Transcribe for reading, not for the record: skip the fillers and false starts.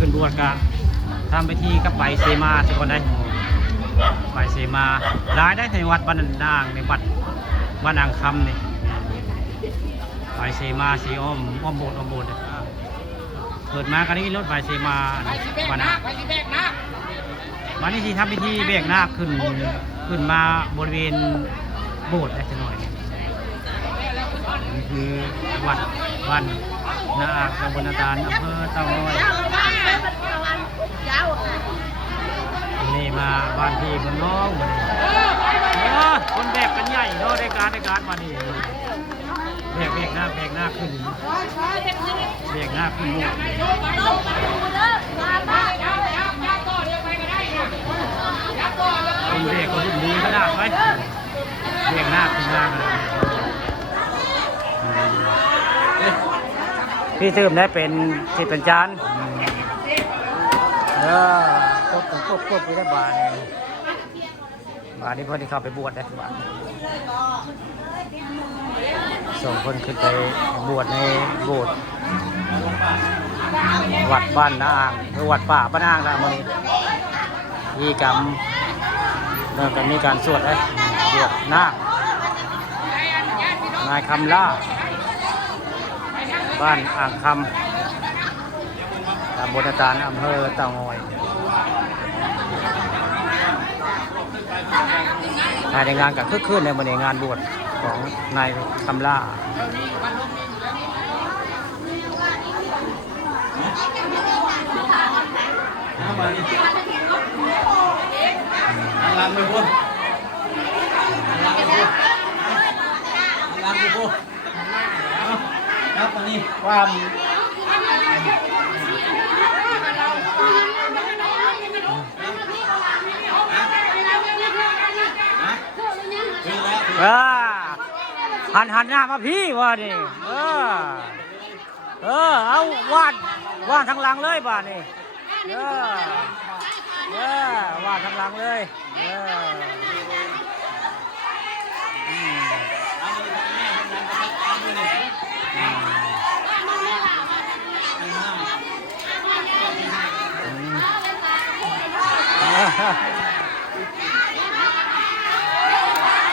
ขึ้นบวชกะทำไปที่กับใบเสมาสักคนได้ใบเสมาร้ายได้ในวัดบ้านนางในวัดบ้านนางคำนี่ใบเสมาสีอ้อมโบสถ์เปิดมากันนี้รถใบเสมาบ้านนางวันนี้ที่ทำพิธีเบกนาคขึ้นมาบริเวณโบสถ์ได้สักหน่อยนี่คือวัดบ้านนาอาตำบลนาตาลอำเภอเต่างอยนี่มาบ้านพี่คนน้องมาคนแบกกันใหญ่เนาะได้การมานี่แบกหน้าขึ้นแบกหน้าขึ้นมุกคนแบกก็รุ่นดีขนาดไหมแบกหน้าขึ้นหน้าพี่ซื้อได้เป็นสิบเป็นจานควบได้บาทนี้พอที่เข้าไปบวชได้บาทส่งคนขึ้นไปบวชในโบสถ์วัดบ้านนาอ่างหรือวัดป่าบ้านอ่างนะมันมีกรรมเริ่มกันมีการสวดได้บวชนาคนายคำล่าบ้านอ่างคำตำบลนาตาลอำเภอเต่างอยในงานกับขึ้นในวันงานบวชของนายคำล่าครับตอนนี้ความหันหน้ามาพี่วะนี่เอาวาดทางหลังเลยบ้านนี่วาดทางหลังเลย